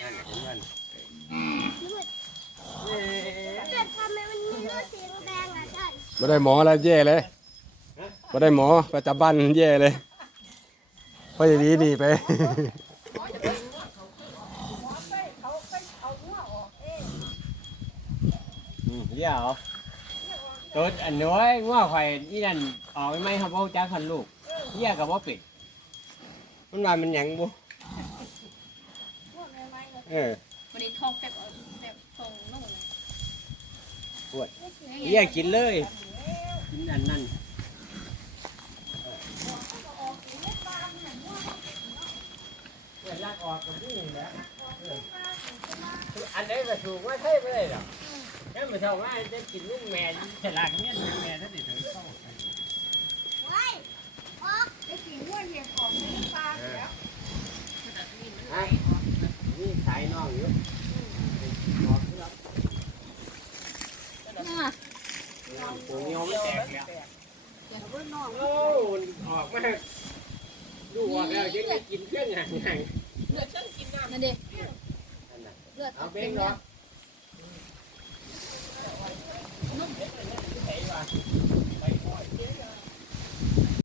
นั่นแหละเป็นมันแต่ทำไมมันมีรถสีแดงอะท่านไม่ได้หมอแล้วแย่เลยไม่ได้หมอประจำบ้านแย่เลยเพราะอย่างนี้หนีไป อืมเดี๋ยวตัวอันน้อยว่าข่อยนี่นั่นออกไหมครับพ่อจ้าคันลูกเหี้ยกับว่าปิด มันว่ามันหยังบุเออวันนี้ทองแบบแบบทรงนุ่มเลยปวดเหี้ยกินเลยกินอันนั้นเวลาออกกับนี่แหละเอออันไหนี้ก็ถูกว่าใช่ไม่ได้หรอกแค่มาเท่าว่าจะกินลูกแม่ฉลาดเนี่ยแม่ถ้าเด็กถึงเข้า ไว้ออกไอ้สีม่วนเนี่ยของไปลา ไอ้นี่สายน้องอยู่ออกแล้วน่ะตัวเงี้ยวไม่แตกแล้วอย่าเพิ่งนอกโอ้ออกมาดูออกแล้วยังจะกินเครื่องงานไงเลือดต้องกินน้ำนั่นเด็เลือดเอาเอาเบเป็นงเลืเนาะ